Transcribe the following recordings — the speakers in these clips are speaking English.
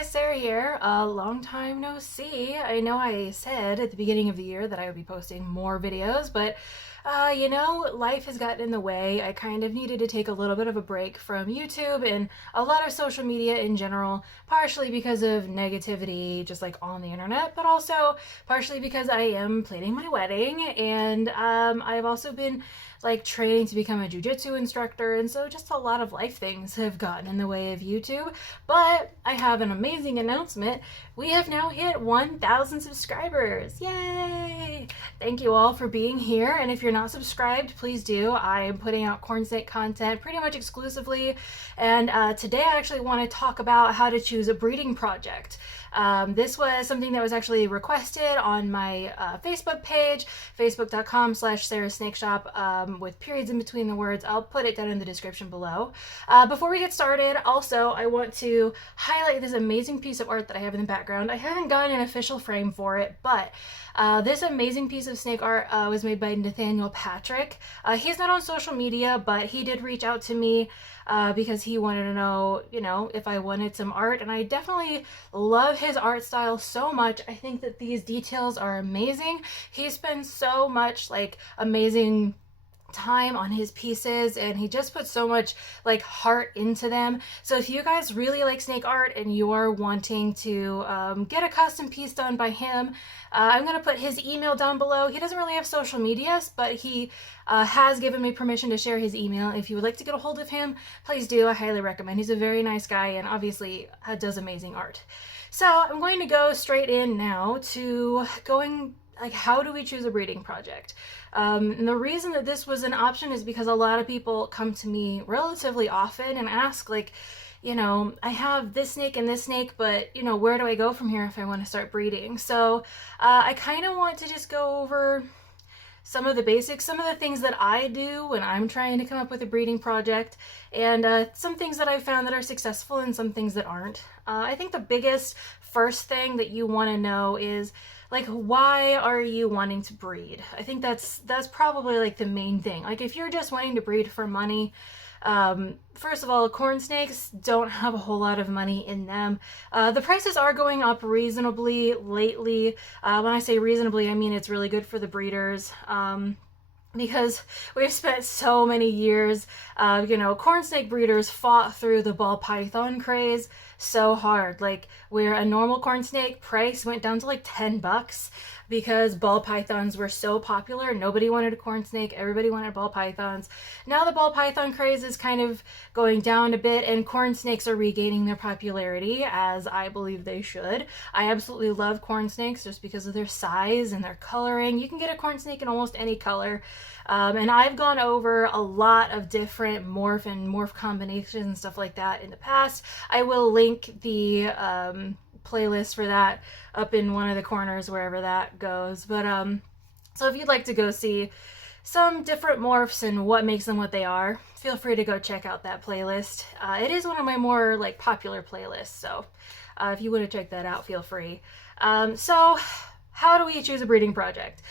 guys, Sarah here. Long time no see. I know I said at the beginning of the year that I would be posting more videos, but life has gotten in the way. I kind of needed to take a little bit of a break from YouTube and a lot of social media in general, partially because of negativity just like on the internet, but also partially because I am planning my wedding, and I've also been like training to become a jiu-jitsu instructor, and so just a lot of life things have gotten in the way of YouTube. But I have an amazing announcement. We have now hit 1,000 subscribers. Yay! Thank you all for being here, and if you're not subscribed, please do. I am putting out corn snake content pretty much exclusively, and today I actually want to talk about how to choose a breeding project. This was something that was actually requested on my Facebook page, facebook.com/sarahsnakeshop, with periods in between the words. I'll put it down in the description below. Before we get started, also, I want to highlight this amazing piece of art that I have in the background. I haven't gotten an official frame for it, but this amazing piece of snake art was made by Nathaniel Patrick. He's not on social media, but he did reach out to me because he wanted to know, if I wanted some art, and I definitely love his art style so much. I think that these details are amazing. He spends so much amazing time on his pieces, and he just puts so much heart into them. So if you guys really like snake art and you're wanting to get a custom piece done by him, I'm going to put his email down below. He doesn't really have social medias, but he has given me permission to share his email. If you would like to get a hold of him, please do. I highly recommend. He's a very nice guy and obviously does amazing art. So I'm going to go straight in now to how do we choose a breeding project? And the reason that this was an option is because a lot of people come to me relatively often and ask, I have this snake and this snake, but, where do I go from here if I want to start breeding? So I kind of want to just go over some of the basics, some of the things that I do when I'm trying to come up with a breeding project, and some things that I've found that are successful and some things that aren't. I think the biggest first thing that you want to know is, why are you wanting to breed? I think that's probably the main thing. If you're just wanting to breed for money, first of all, corn snakes don't have a whole lot of money in them. The prices are going up reasonably lately. When I say reasonably, I mean it's really good for the breeders. Because we've spent so many years, corn snake breeders fought through the ball python craze so hard. Where a normal corn snake price went down to $10 because ball pythons were so popular. Nobody wanted a corn snake, everybody wanted ball pythons. Now the ball python craze is kind of going down a bit, and corn snakes are regaining their popularity, as I believe they should. I absolutely love corn snakes just because of their size and their coloring. You can get a corn snake in almost any color. And I've gone over a lot of different morph combinations and stuff like that in the past. I will link the playlist for that up in one of the corners wherever that goes. But so if you'd like to go see some different morphs and what makes them what they are, feel free to go check out that playlist. It is one of my more popular playlists, so if you want to check that out, feel free. So how do we choose a breeding project?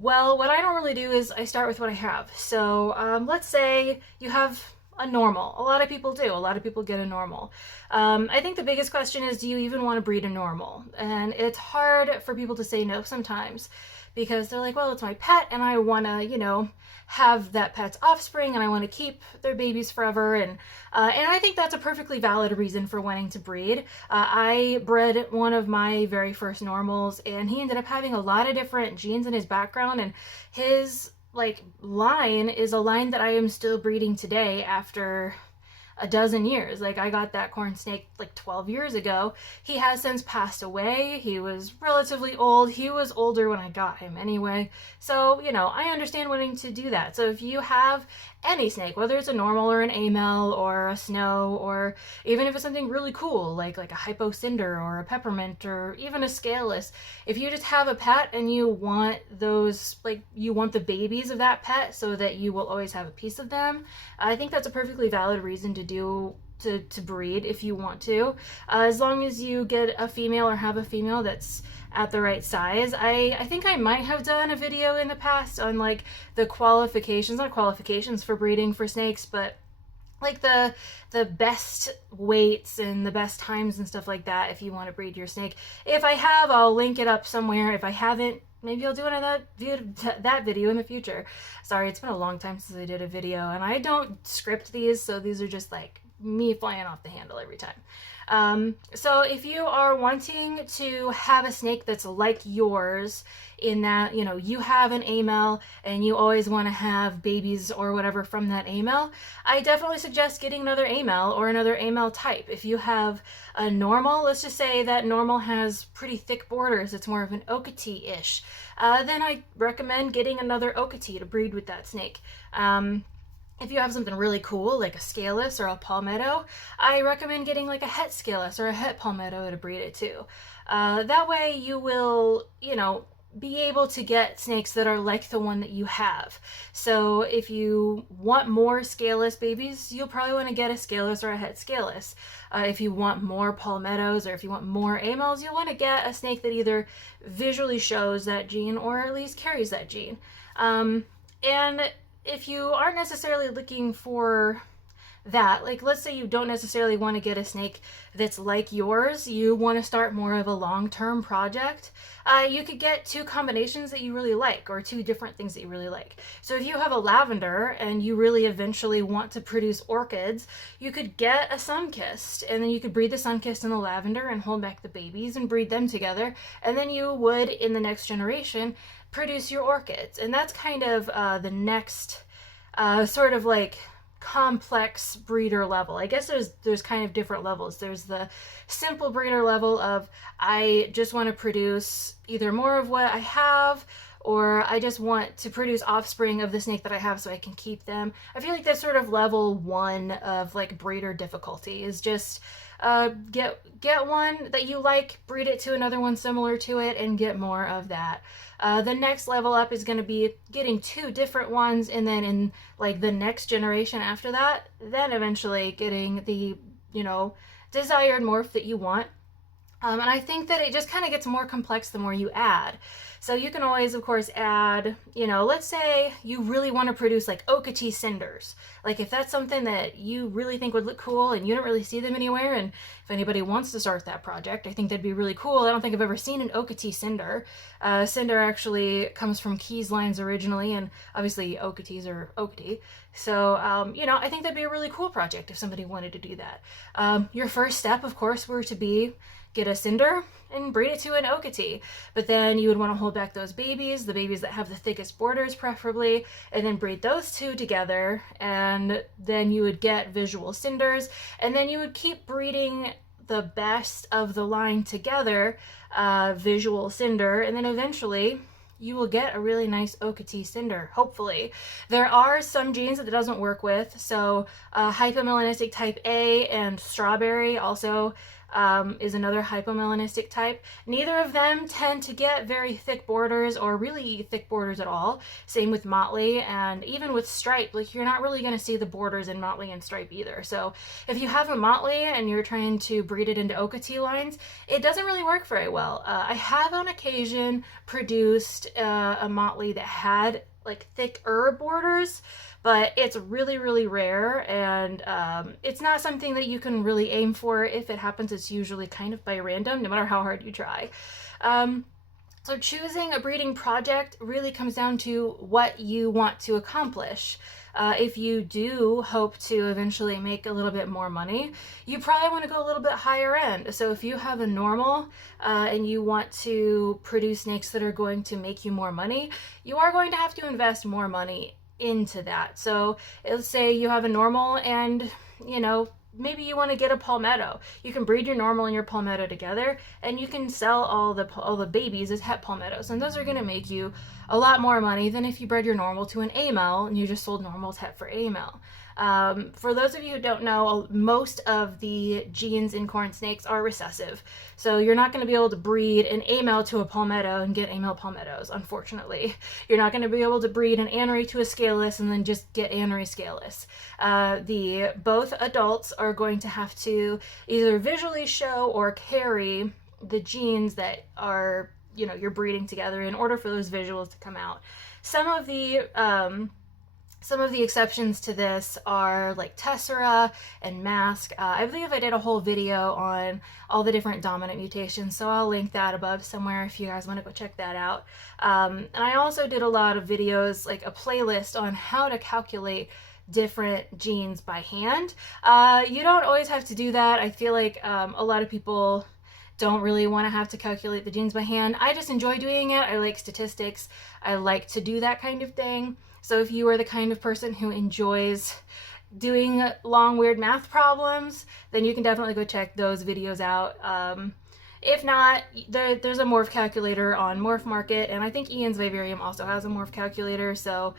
Well, what I normally do is I start with what I have. So let's say you have a normal. A lot of people do. A lot of people get a normal. I think the biggest question is, do you even want to breed a normal? And it's hard for people to say no sometimes, because they're like, well, it's my pet and I want to, have that pet's offspring and I want to keep their babies forever. And I think that's a perfectly valid reason for wanting to breed. I bred one of my very first normals, and he ended up having a lot of different genes in his background, and his line is a line that I am still breeding today after a dozen years. I got that corn snake 12 years ago. He has since passed away. He was relatively old. He was older when I got him anyway. So, I understand wanting to do that. So if you have any snake, whether it's a normal or an amel or a snow, or even if it's something really cool like a hypo cinder or a peppermint or even a scaleless, if you just have a pet and you want those, you want the babies of that pet so that you will always have a piece of them, I think that's a perfectly valid reason to breed if you want to, as long as you get a female or have a female that's at the right size. I think I might have done a video in the past on the qualifications, not qualifications for breeding for snakes, but like the best weights and the best times and stuff like that if you want to breed your snake. If I have, I'll link it up somewhere. If I haven't, maybe I'll do that video in the future. Sorry, it's been a long time since I did a video, and I don't script these, so these are just like me flying off the handle every time. So if you are wanting to have a snake that's like yours, in that, you know, you have an A-male and you always want to have babies or whatever from that A-male, I definitely suggest getting another A-male or another A-male type. If you have a normal, let's just say that normal has pretty thick borders, it's more of an Okatee-ish, then I recommend getting another Okatee to breed with that snake. If you have something really cool, like a scaleless or a palmetto, I recommend getting like a het scaleless or a het palmetto to breed it too. That way you will, you know, be able to get snakes that are like the one that you have. So if you want more scaleless babies, you'll probably want to get a scaleless or a het scaleless. If you want more palmettos or if you want more A-males, you'll want to get a snake that either visually shows that gene or at least carries that gene. And if you aren't necessarily looking for that, like let's say you don't necessarily want to get a snake that's like yours, you want to start more of a long-term project, you could get two combinations that you really like, or two different things that you really like. So if you have a lavender and you really eventually want to produce orchids, you could get a sunkissed, and then you could breed the sunkissed and the lavender and hold back the babies and breed them together, and then you would, in the next generation, produce your orchids. And that's kind of the next sort of like complex breeder level. I guess there's kind of different levels. There's the simple breeder level of I just want to produce either more of what I have, or I just want to produce offspring of the snake that I have so I can keep them. I feel like that's sort of level one of like breeder difficulty, is just get one that you like, breed it to another one similar to it, and get more of that. The next level up is going to be getting two different ones, and then in like the next generation after that, then eventually getting the, you know, desired morph that you want. And I think that it just kind of gets more complex the more you add. So you can always, of course, add, you know, let's say you really want to produce like Okatee cinders. Like if that's something that you really think would look cool and you don't really see them anywhere, and if anybody wants to start that project, I think that'd be really cool. I don't think I've ever seen an Okatee cinder. Cinder actually comes from Keys lines originally, and obviously Okatees are Okatee. So, you know, I think that'd be a really cool project if somebody wanted to do that. Your first step, of course, were to be get a cinder and breed it to an Okatee. But then you would want to hold back those babies, the babies that have the thickest borders preferably, and then breed those two together, and then you would get visual cinders, and then you would keep breeding the best of the line together, visual cinder, and then eventually you will get a really nice Okatee cinder, hopefully. There are some genes that it doesn't work with, so hypomelanistic type A and strawberry also is another hypomelanistic type. Neither of them tend to get very thick borders or really thick borders at all. Same with motley, and even with stripe, like you're not really going to see the borders in motley and stripe either. So if you have a motley and you're trying to breed it into Okatee lines, it doesn't really work very well. I have on occasion produced a motley that had like thicker borders, but it's really, really rare, and it's not something that you can really aim for. If it happens, it's usually kind of by random, no matter how hard you try. So choosing a breeding project really comes down to what you want to accomplish. If you do hope to eventually make a little bit more money, you probably want to go a little bit higher end. So if you have a normal and you want to produce snakes that are going to make you more money, you are going to have to invest more money into that. So let's say you have a normal and, you know, maybe you want to get a palmetto. You can breed your normal and your palmetto together, and you can sell all the babies as het palmettos, and those are going to make you a lot more money than if you bred your normal to an A-male and you just sold normal as het for A-male. For those of you who don't know, most of the genes in corn snakes are recessive. So you're not going to be able to breed an A-male to a palmetto and get A-male palmettos, unfortunately. You're not going to be able to breed an anery to a scaleless and then just get anery scaleless. Both adults are going to have to either visually show or carry the genes that are, you know, you're breeding together in order for those visuals to come out. Some of the Some of the exceptions to this are like tessera and mask. I believe I did a whole video on all the different dominant mutations, so I'll link that above somewhere if you guys want to go check that out. And I also did a lot of videos, like a playlist on how to calculate different genes by hand. You don't always have to do that. I feel like a lot of people don't really want to have to calculate the genes by hand. I just enjoy doing it. I like statistics. I like to do that kind of thing. So if you are the kind of person who enjoys doing long, weird math problems, then you can definitely go check those videos out. If not, there's a morph calculator on Morph Market, and I think Ian's Vivarium also has a morph calculator, so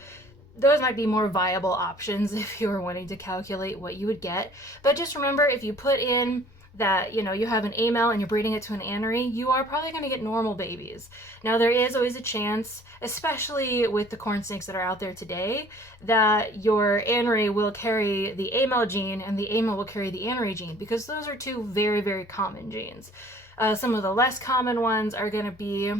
those might be more viable options if you are wanting to calculate what you would get. But just remember, if you put in that, you know, you have an A male and you're breeding it to an anery, you are probably going to get normal babies. Now, there is always a chance, especially with the corn snakes that are out there today, that your anery will carry the A male gene and the A male will carry the anery gene, because those are two very, very common genes. Some of the less common ones are going to be,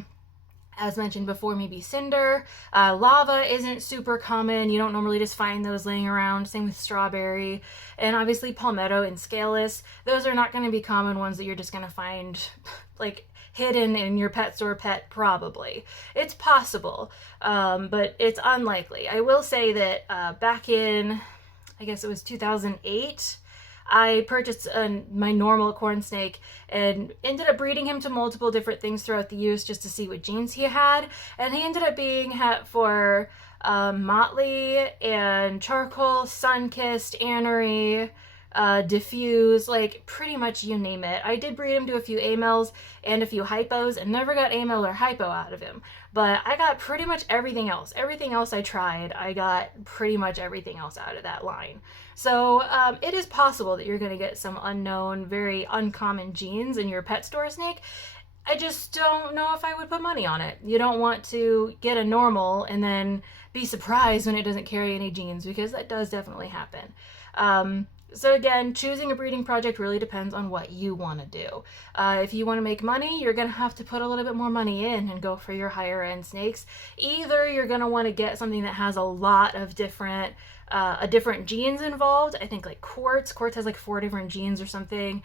as mentioned before, maybe cinder. Lava isn't super common. You don't normally just find those laying around. Same with strawberry. And obviously palmetto and scaleless. Those are not going to be common ones that you're just going to find like hidden in your pet store pet, probably. It's possible, but it's unlikely. I will say that back in, I guess it was 2008, I purchased my normal corn snake and ended up breeding him to multiple different things throughout the use just to see what genes he had. And he ended up being for motley and charcoal, sun-kissed, anery, diffuse, like pretty much you name it. I did breed him to a few amels and a few hypos and never got amel or hypo out of him. But I got pretty much everything else. Everything else I tried, I got pretty much everything else out of that line. So it is possible that you're going to get some unknown, very uncommon genes in your pet store snake. I just don't know if I would put money on it. You don't want to get a normal and then be surprised when it doesn't carry any genes, because that does definitely happen. So again, choosing a breeding project really depends on what you want to do. If you want to make money, you're going to have to put a little bit more money in and go for your higher end snakes. Either you're going to want to get something that has a lot of different genes involved. I think like quartz has like 4 different genes or something.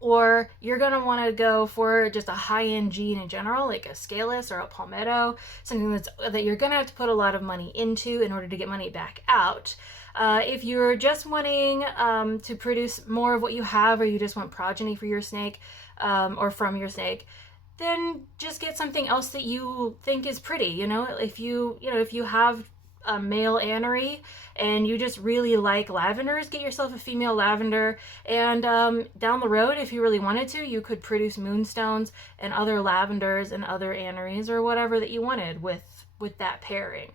Or you're going to want to go for just a high-end gene in general, like a scaleless or a palmetto, something that you're going to have to put a lot of money into in order to get money back out. If you're just wanting to produce more of what you have, or you just want progeny for your snake or from your snake, then just get something else that you think is pretty. If you have a male anery and you just really like lavenders, get yourself a female lavender. And down the road, if you really wanted to, you could produce moonstones and other lavenders and other aneries or whatever that you wanted with that pairing.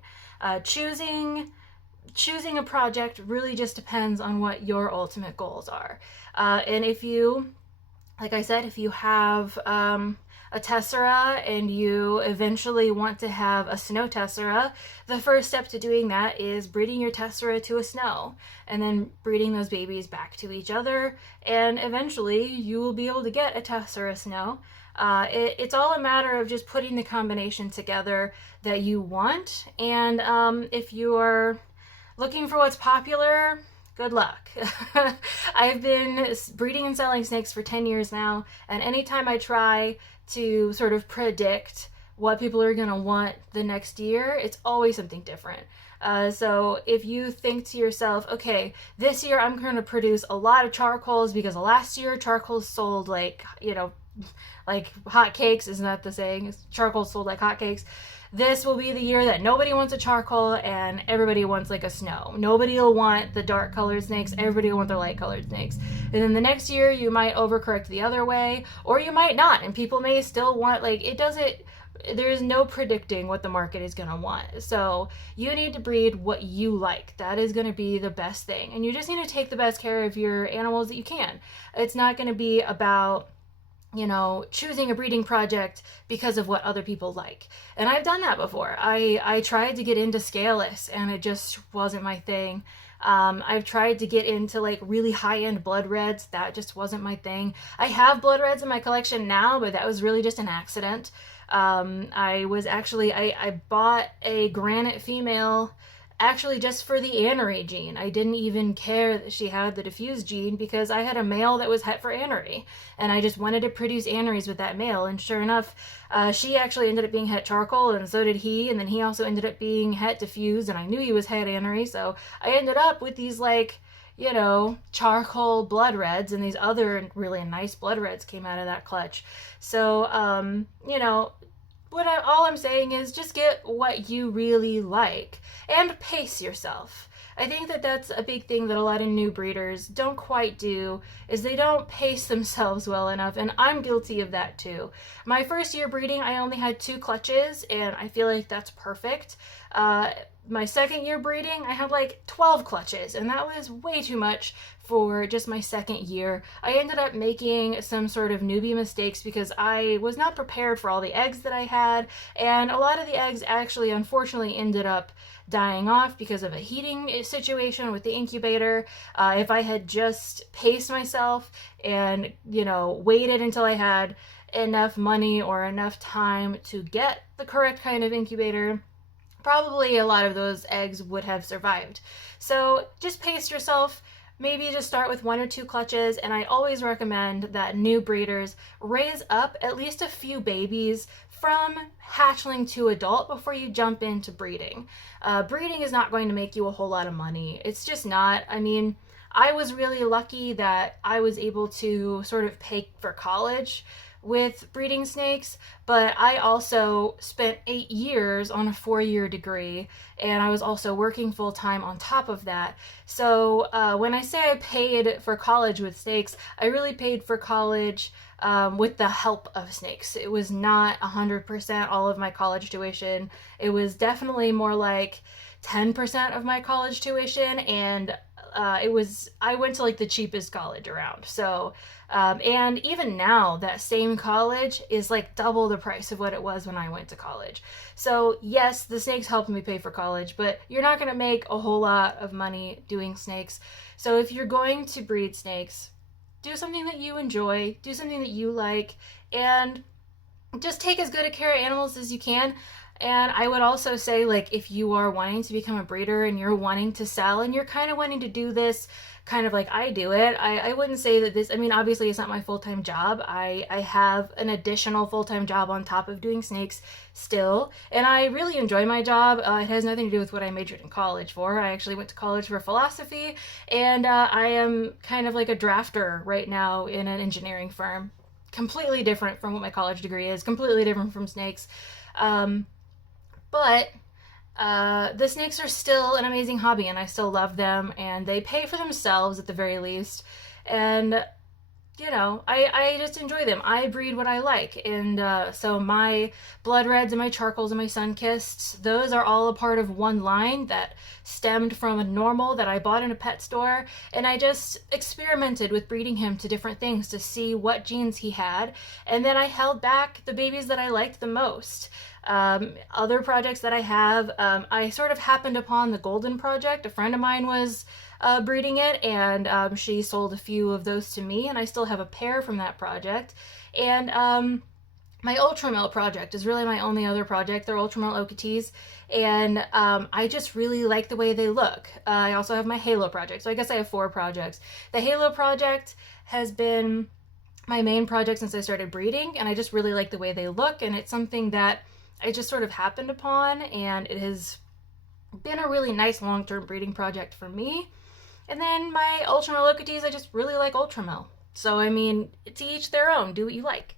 Choosing a project really just depends on what your ultimate goals are. And if you, like I said, if you have a tessera and you eventually want to have a snow tessera, the first step to doing that is breeding your tessera to a snow and then breeding those babies back to each other. And eventually you will be able to get a tessera snow. It's all a matter of just putting the combination together that you want. And if you are looking for what's popular, good luck. I've been breeding and selling snakes for 10 years now, and anytime I try to sort of predict what people are going to want the next year, it's always something different. So if you think to yourself, okay, this year I'm going to produce a lot of charcoals because last year charcoals sold like hotcakes, isn't that the saying? Charcoals sold like hotcakes. This will be the year that nobody wants a charcoal and everybody wants like a snow. Nobody will want the dark colored snakes. Everybody will want the light colored snakes. And then the next year you might overcorrect the other way, or you might not. And people may still want, there's no predicting what the market is going to want. So you need to breed what you like. That is going to be the best thing. And you just need to take the best care of your animals that you can. It's not going to be about choosing a breeding project because of what other people like. And I've done that before. I tried to get into scaleless and it just wasn't my thing. I've tried to get into like really high-end blood reds. That just wasn't my thing. I have blood reds in my collection now, but that was really just an accident. I bought a granite female actually just for the anery gene. I didn't even care that she had the diffuse gene because I had a male that was het for anery, and I just wanted to produce aneries with that male. And sure enough, she actually ended up being het charcoal, and so did he. And then he also ended up being het diffuse, and I knew he was het anery, so I ended up with these like, you know, charcoal blood reds, and these other really nice blood reds came out of that clutch. So, you know, all I'm saying is just get what you really like and pace yourself. I think that that's a big thing that a lot of new breeders don't quite do, is they don't pace themselves well enough, and I'm guilty of that too. My first year breeding, I only had 2 clutches, and I feel like that's perfect. My second year breeding, I had like 12 clutches, and that was way too much for just my second year. I ended up making some sort of newbie mistakes because I was not prepared for all the eggs that I had, and a lot of the eggs actually unfortunately ended up dying off because of a heating situation with the incubator. If I had just paced myself and, you know, waited until I had enough money or enough time to get the correct kind of incubator, probably a lot of those eggs would have survived. So just pace yourself. Maybe just start with 1 or 2 clutches, and I always recommend that new breeders raise up at least a few babies from hatchling to adult before you jump into breeding. Breeding is not going to make you a whole lot of money. It's just not. I mean, I was really lucky that I was able to sort of pay for college with breeding snakes, but I also spent 8 years on a 4-year degree, and I was also working full-time on top of that. So when I say I paid for college with snakes, I really paid for college with the help of snakes. It was not 100% all of my college tuition. It was definitely more like 10% of my college tuition, and I went to like the cheapest college around. So and even now, that same college is like double the price of what it was when I went to college. So yes, the snakes helped me pay for college, but you're not going to make a whole lot of money doing snakes. So if you're going to breed snakes, do something that you enjoy, do something that you like, and just take as good a care of animals as you can. And I would also say, like, if you are wanting to become a breeder and you're wanting to sell and you're kind of wanting to do this kind of like I do it, I wouldn't say that this, I mean, obviously it's not my full-time job. I have an additional full-time job on top of doing snakes still, and I really enjoy my job. It has nothing to do with what I majored in college for. I actually went to college for philosophy, and I am kind of like a drafter right now in an engineering firm. Completely different from what my college degree is, completely different from snakes. But the snakes are still an amazing hobby, and I still love them, and they pay for themselves at the very least. And, you know, I just enjoy them. I breed what I like. And so my blood reds and my charcoals and my sun-kissed, those are all a part of one line that stemmed from a normal that I bought in a pet store. And I just experimented with breeding him to different things to see what genes he had. And then I held back the babies that I liked the most. Other projects that I have, I sort of happened upon the Golden Project. A friend of mine was breeding it, and she sold a few of those to me, and I still have a pair from that project. And my Ultramel project is really my only other project. They're Ultramel Okeetees, and I just really like the way they look. I also have my Halo project, so I guess I have 4 projects. The Halo project has been my main project since I started breeding, and I just really like the way they look, and it's something that I just sort of happened upon, and it has been a really nice long-term breeding project for me. And then my Ultramel Okeetees, I just really like Ultramel. So, I mean, to each their own. Do what you like.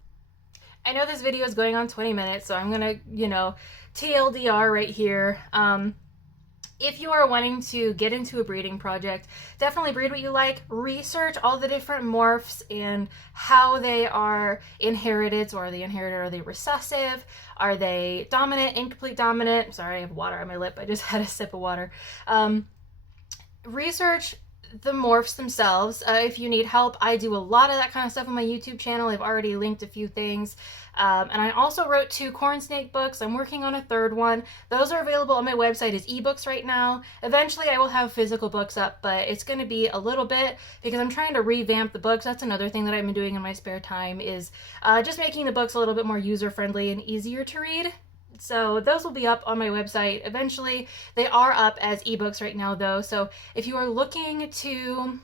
I know this video is going on 20 minutes, so I'm gonna, you know, TLDR right here. If you are wanting to get into a breeding project, definitely breed what you like. Research all the different morphs and how they are inherited. So are they inherited? Are they recessive? Are they dominant, incomplete dominant? Sorry, I have water on my lip. I just had a sip of water. Research the morphs themselves. If you need help, I do a lot of that kind of stuff on my YouTube channel. I've already linked a few things. And I also wrote 2 corn snake books. I'm working on a 3rd one. Those are available on my website as ebooks right now. Eventually I will have physical books up, but it's going to be a little bit because I'm trying to revamp the books. That's another thing that I've been doing in my spare time, is just making the books a little bit more user-friendly and easier to read. So those will be up on my website eventually. They are up as ebooks right now though. So if you are looking to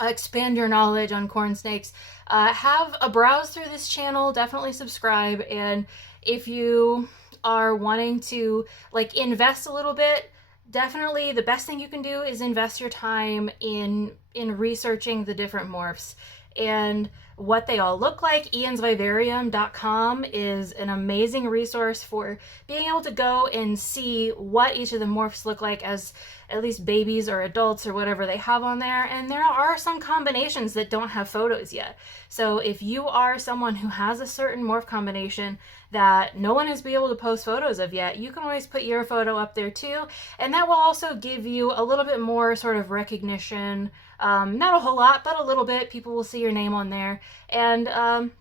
expand your knowledge on corn snakes, have a browse through this channel, definitely subscribe. And if you are wanting to like invest a little bit, definitely the best thing you can do is invest your time in researching the different morphs and what they all look like. iansvivarium.com is an amazing resource for being able to go and see what each of the morphs look like as at least babies or adults or whatever they have on there. And there are some combinations that don't have photos yet. So if you are someone who has a certain morph combination that no one has been able to post photos of yet, you can always put your photo up there too. And that will also give you a little bit more sort of recognition. Not a whole lot, but a little bit. People will see your name on there. And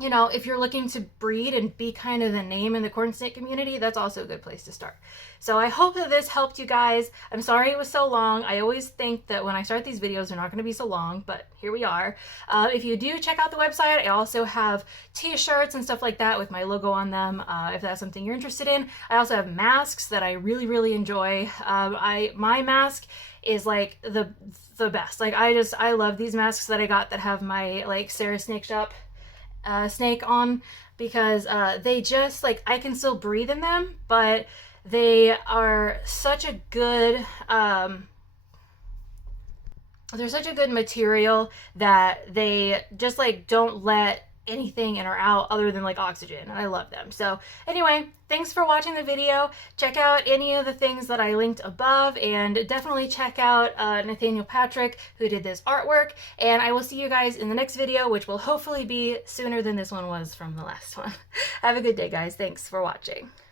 you know, if you're looking to breed and be kind of the name in the corn snake community, that's also a good place to start. So I hope that this helped you guys. I'm sorry it was so long. I always think that when I start these videos, they're not going to be so long, but here we are. If you do check out the website, I also have t-shirts and stuff like that with my logo on them, if that's something you're interested in. I also have masks that I really, really enjoy. My mask is like the best. Like I love these masks that I got that have my like Sarah Snake Shop snake on, because they just like, I can still breathe in them, but they are such a good they're such a good material that they just like don't let anything in or out other than like oxygen, and I love them. So anyway, thanks for watching the video. Check out any of the things that I linked above, and definitely check out Nathaniel Patrick, who did this artwork, and I will see you guys in the next video, which will hopefully be sooner than this one was from the last one. Have a good day, guys. Thanks for watching.